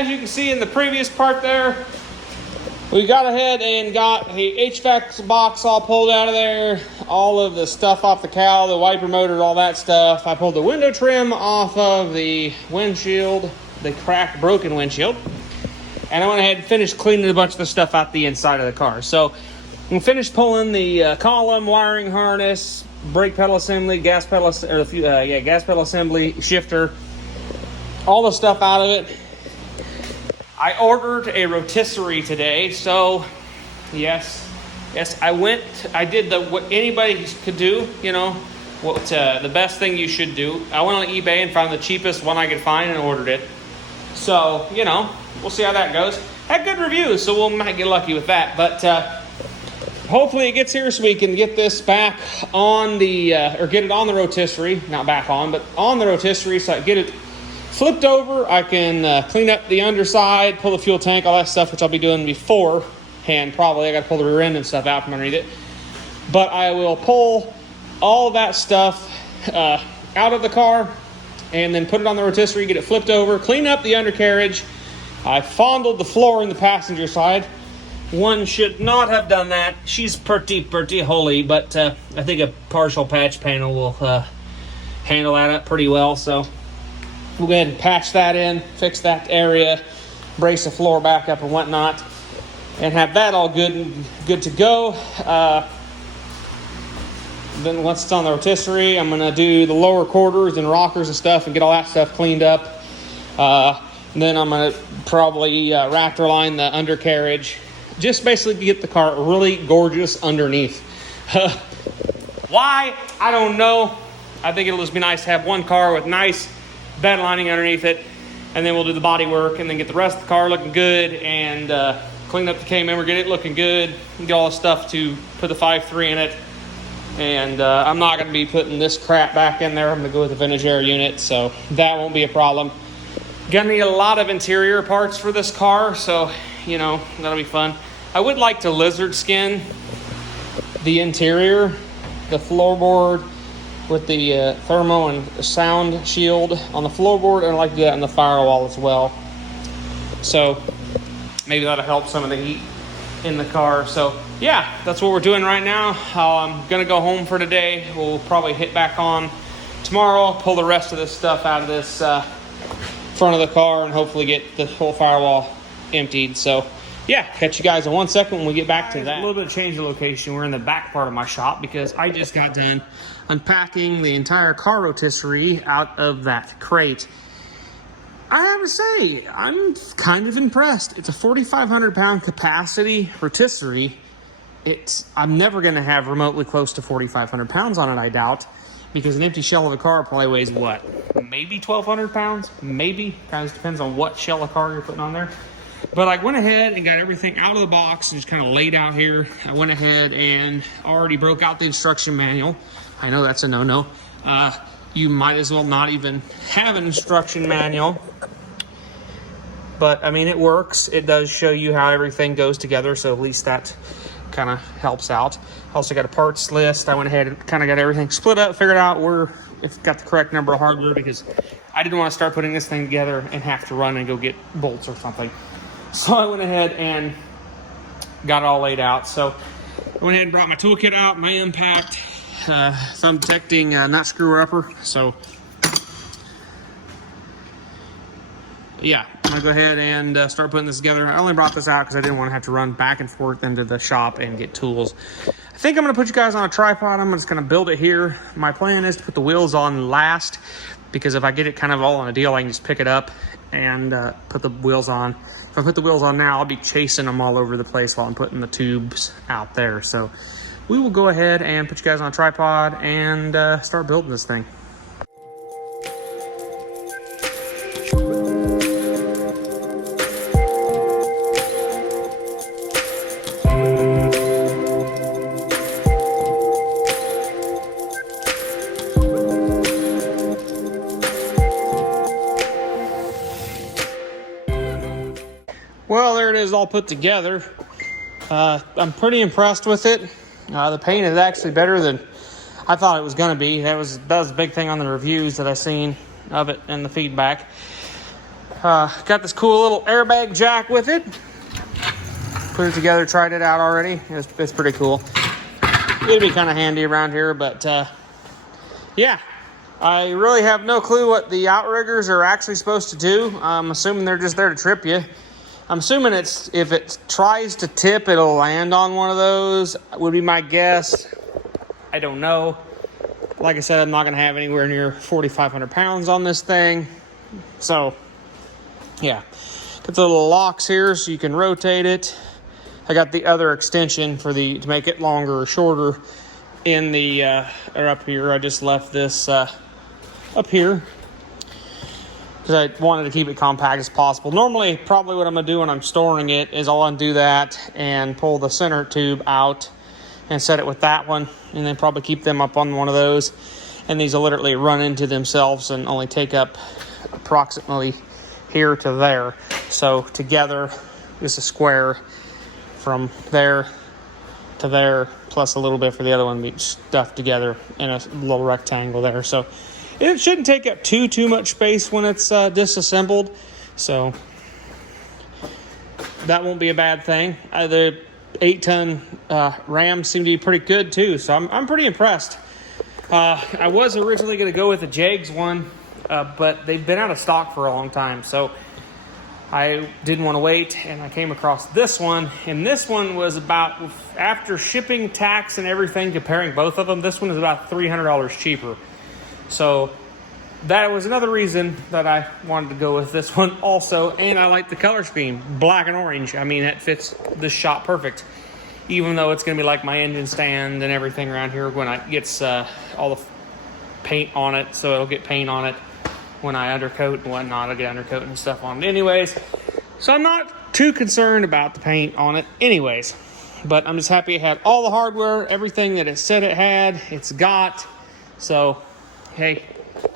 as you can see in the previous part there, we got ahead and got the HVAC box all pulled out of there, all of the stuff off the cowl, the wiper motor, all that stuff. I pulled the window trim off of the windshield, the cracked, broken windshield. And I went ahead and finished cleaning a bunch of the stuff out the inside of the car. So we finished pulling the column, wiring harness, brake pedal assembly, gas pedal assembly, shifter, all the stuff out of it. I ordered a rotisserie today, so yes, I did what anybody could do, you know, what the best thing you should do. I went on eBay and found the cheapest one I could find and ordered it. So, you know, we'll see how that goes. Had good reviews, so we might get lucky with that. But hopefully it gets here so we can get this back on the, or get it on the rotisserie, not back on, but on the rotisserie, so I get it flipped over. I can clean up the underside, pull the fuel tank, all that stuff, which I'll be doing beforehand probably. I got to pull the rear end and stuff out from underneath it. But I will pull all that stuff out of the car and then put it on the rotisserie, get it flipped over, clean up the undercarriage. I fondled the floor in the passenger side. One should not have done that. She's pretty holy, but I think a partial patch panel will handle that up pretty well. So we'll go ahead and patch that in, fix that area, brace the floor back up and whatnot, and have that all good to go. Then once it's on the rotisserie, I'm going to do the lower quarters and rockers and stuff and get all that stuff cleaned up. Then I'm going to probably raptor line the undercarriage. Just basically get the car really gorgeous underneath. Why? I don't know. I think it'll just be nice to have one car with nice bed lining underneath it, and then we'll do the body work and then get the rest of the car looking good and clean up the K-member, get it looking good, and get all the stuff to put the 5.3 in it. And I'm not going to be putting this crap back in there. I'm going to go with the vintage air unit, so that won't be a problem. Gonna need a lot of interior parts for this car, so you know, that'll be fun. I would like to lizard skin the interior, the floorboard with the thermo and sound shield on the floorboard, and I'd like to do that on the firewall as well. So maybe that'll help some of the heat in the car. So yeah, that's what we're doing right now. I'm gonna go home for today. We'll probably hit back on tomorrow, pull the rest of this stuff out of this front of the car, and hopefully get the whole firewall emptied. So yeah, catch you guys in 1 second when we get back to that. A little bit of change of location. We're in the back part of my shop because I just got done unpacking the entire car rotisserie out of that crate. I have to say, I'm kind of impressed. It's a 4,500 pound capacity rotisserie. I'm never going to have remotely close to 4,500 pounds on it, I doubt, because an empty shell of a car probably weighs what? Maybe 1,200 pounds? Maybe. Kind of depends on what shell of car you're putting on there. But I went ahead and got everything out of the box and just kind of laid out here. I went ahead and already broke out the instruction manual. I know that's a no-no. You might as well not even have an instruction manual. But, I mean, it works. It does show you how everything goes together, so at least that kind of helps out. Also got a parts list. I went ahead and kind of got everything split up, figured out where it's got the correct number of hardware, because I didn't want to start putting this thing together and have to run and go get bolts or something. So I went ahead and got it all laid out. So I went ahead and brought my toolkit out, my impact, thumb detecting nut screw upper. So yeah, I'm gonna go ahead and start putting this together. I only brought this out because I didn't want to have to run back and forth into the shop and get tools. I think I'm gonna put you guys on a tripod. I'm just gonna build it here. My plan is to put the wheels on last, because if I get it kind of all on a deal, I can just pick it up and put the wheels on. If I put the wheels on now, I'll be chasing them all over the place while I'm putting the tubes out there. So we will go ahead and put you guys on a tripod and start building this thing. Well, there it is, all put together. I'm pretty impressed with it. The paint is actually better than I thought it was going to be. That was the big thing on the reviews that I seen of it and the feedback. Got this cool little airbag jack with it. Put it together, tried it out already. It's pretty cool. It'd be kind of handy around here, but yeah. I really have no clue what the outriggers are actually supposed to do. I'm assuming they're just there to trip you. I'm assuming if it tries to tip, it'll land on one of those, would be my guess. I don't know. Like I said, I'm not going to have anywhere near 4,500 pounds on this thing. So, yeah. Got the little locks here so you can rotate it. I got the other extension to make it longer or shorter in the, or up here. I just left this up here because I wanted to keep it compact as possible. Normally, probably what I'm going to do when I'm storing it is I'll undo that and pull the center tube out and set it with that one, and then probably keep them up on one of those. And these will literally run into themselves and only take up approximately here to there. So together is a square from there to there, plus a little bit for the other one, be stuffed together in a little rectangle there. So it shouldn't take up too much space when it's disassembled. So that won't be a bad thing. The 8-ton Rams seem to be pretty good too, so I'm pretty impressed. I was originally going to go with the Jags one, but they've been out of stock for a long time, so I didn't want to wait, and I came across this one, and this one was about, after shipping, tax, and everything, comparing both of them, this one is about $300 cheaper. So that was another reason that I wanted to go with this one also, and I like the color scheme, black and orange. I mean, that fits this shop perfect, even though it's going to be like my engine stand and everything around here when it gets all the paint on it, so it'll get paint on it when I undercoat and whatnot. I'll get undercoat and stuff on it anyways, so I'm not too concerned about the paint on it anyways, but I'm just happy it had all the hardware, everything that it said it had, it's got. So hey,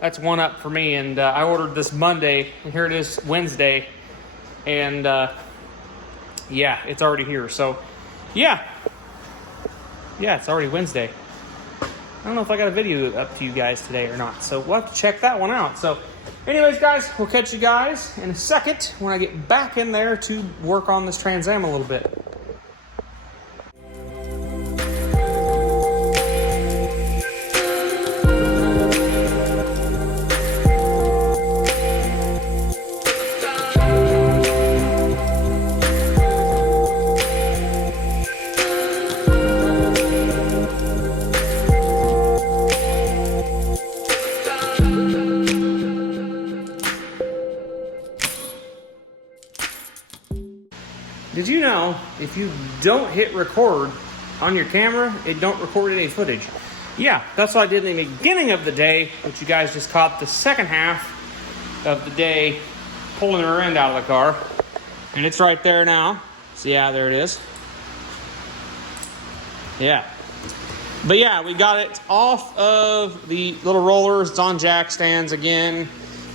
that's one up for me. And I ordered this Monday, and here it is Wednesday, and yeah, it's already here. So yeah, it's already Wednesday. I don't know if I got a video up to you guys today or not, so we'll have to check that one out. So anyways, guys, we'll catch you guys in a second when I get back in there to work on this Trans Am a little bit. Did you know if you don't hit record on your camera, it don't record any footage? Yeah, that's what I did in the beginning of the day, which you guys just caught the second half of the day pulling the rear end out of the car. And it's right there now. So yeah, there it is. Yeah. But yeah, we got it off of the little rollers. It's on jack stands again.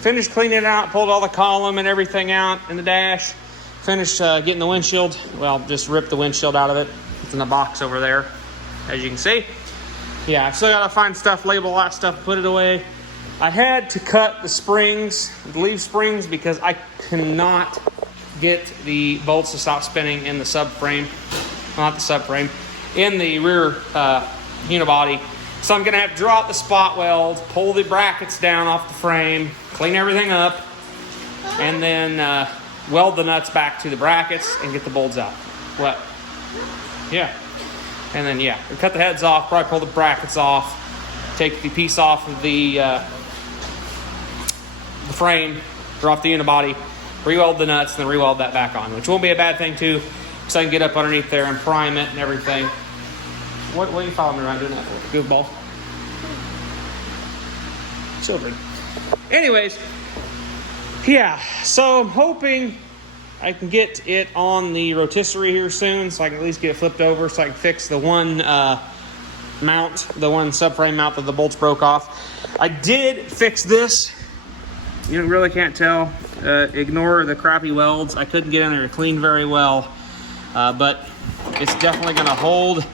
Finished cleaning it out, pulled all the column and everything out in the dash. Finished getting the windshield. Well, just ripped the windshield out of it. It's in the box over there, as you can see. Yeah, I've still got to find stuff, label that stuff, put it away. I had to cut the springs, the leaf springs, because I cannot get the bolts to stop spinning in the subframe. Not the subframe, in the rear unibody. So I'm going to have to draw out the spot weld, pull the brackets down off the frame, clean everything up, and then weld the nuts back to the brackets and get the bolts out. What? Yeah. And then, yeah, we cut the heads off, probably pull the brackets off, take the piece off of the frame, draw off the unibody, re-weld the nuts, and then re-weld that back on, which won't be a bad thing, too, because I can get up underneath there and prime it and everything. What are you following me around doing that for? Goofball. Children. Anyways, yeah, so I'm hoping I can get it on the rotisserie here soon, so I can at least get it flipped over so I can fix the one mount, the one subframe mount that the bolts broke off. I did fix this. You really can't tell. Ignore the crappy welds. I couldn't get in there to clean very well, but it's definitely going to hold,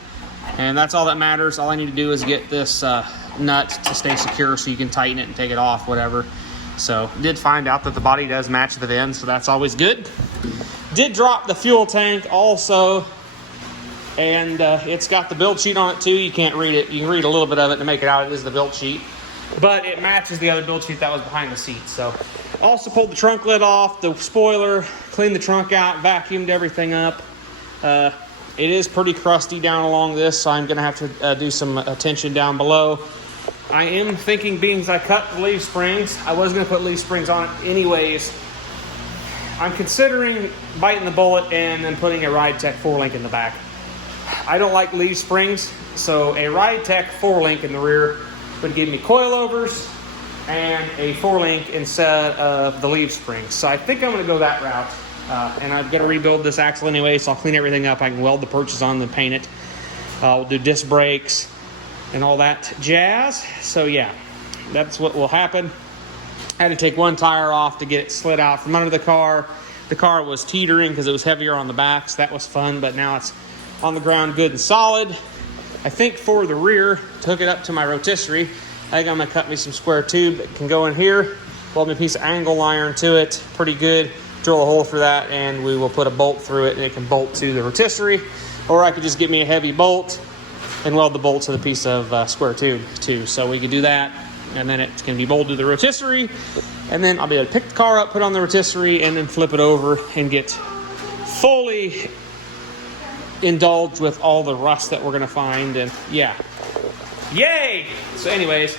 and that's all that matters. All I need to do is get this nut to stay secure so you can tighten it and take it off, whatever. So did find out that the body does match the VIN, so that's always good. Did drop the fuel tank also, and it's got the build sheet on it too. You can't read it. You can read a little bit of it to make it out. It is the build sheet, but it matches the other build sheet that was behind the seat. So also pulled the trunk lid off, the spoiler, cleaned the trunk out, vacuumed everything up. It is pretty crusty down along this, so I'm going to have to do some attention down below. I am thinking, being as I cut the leaf springs, I was going to put leaf springs on it anyways. I'm considering biting the bullet and then putting a Ride Tech 4-link in the back. I don't like leaf springs, so a Ride Tech 4-link in the rear would give me coilovers and a 4-link instead of the leaf springs. So I think I'm going to go that route. And I've got to rebuild this axle anyway, so I'll clean everything up. I can weld the perches on and paint it. We'll do disc brakes and all that jazz. So yeah, that's what will happen. I had to take one tire off to get it slid out from under the car. The car was teetering because it was heavier on the back, so that was fun, but now it's on the ground good and solid. I think for the rear, took it up to my rotisserie. I think I'm going to cut me some square tube that can go in here, weld me a piece of angle iron to it, pretty good. Drill a hole for that, and we will put a bolt through it, and it can bolt to the rotisserie. Or I could just get me a heavy bolt and weld the bolt to the piece of square tube too. So we could do that, and then it's going to be bolted to the rotisserie, and then I'll be able to pick the car up, put it on the rotisserie, and then flip it over and get fully indulged with all the rust that we're going to find. And yeah, yay! So anyways,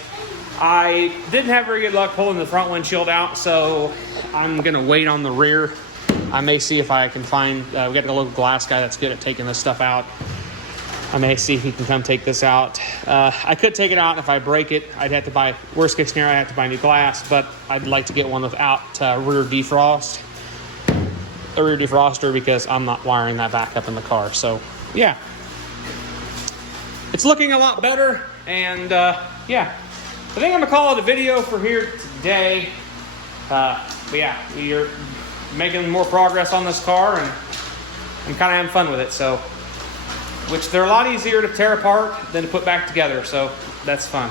I didn't have very good luck pulling the front windshield out, so I'm going to wait on the rear. I may see if I can find, we got a local glass guy that's good at taking this stuff out. I may see if he can come take this out. I could take it out. If I break it, I'd have to buy, worst case scenario, I'd have to buy new glass, but I'd like to get one without rear defrost. A rear defroster, because I'm not wiring that back up in the car. So yeah, it's looking a lot better, and yeah. I think I'm going to call it a video for here today. But yeah, we are making more progress on this car, and I'm kind of having fun with it. So, which they're a lot easier to tear apart than to put back together. So that's fun.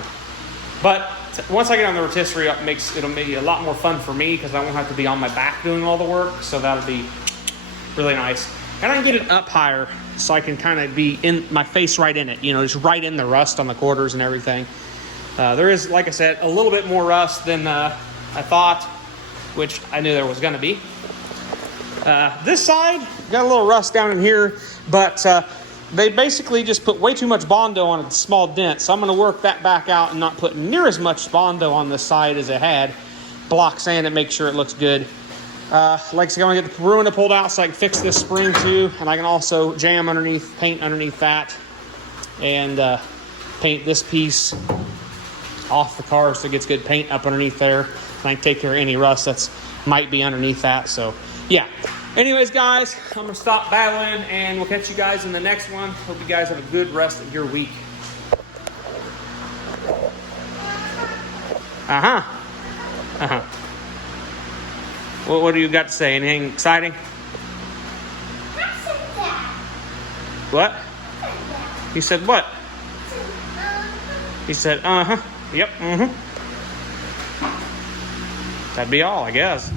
But once I get on the rotisserie, it'll be a lot more fun for me, because I won't have to be on my back doing all the work. So that'll be really nice. And I can get it up higher, so I can kind of be in my face right in it. You know, just right in the rust on the quarters and everything. There is, like I said, a little bit more rust than I thought, which I knew there was going to be. This side, got a little rust down in here, but they basically just put way too much Bondo on a small dent, so I'm going to work that back out and not put near as much Bondo on this side as it had. Block sand and make sure it looks good. Like I said, I'm going to get the Ruina pulled out so I can fix this spring too, and I can also jam underneath, paint underneath that, and paint this piece off the car so it gets good paint up underneath there, and I can take care of any rust that's might be underneath that. So yeah, anyways guys, I'm gonna stop battling, and we'll catch you guys in the next one. Hope you guys have a good rest of your week. What do you got to say? Anything exciting? What? He said what? He said, Yep, That'd be all, I guess.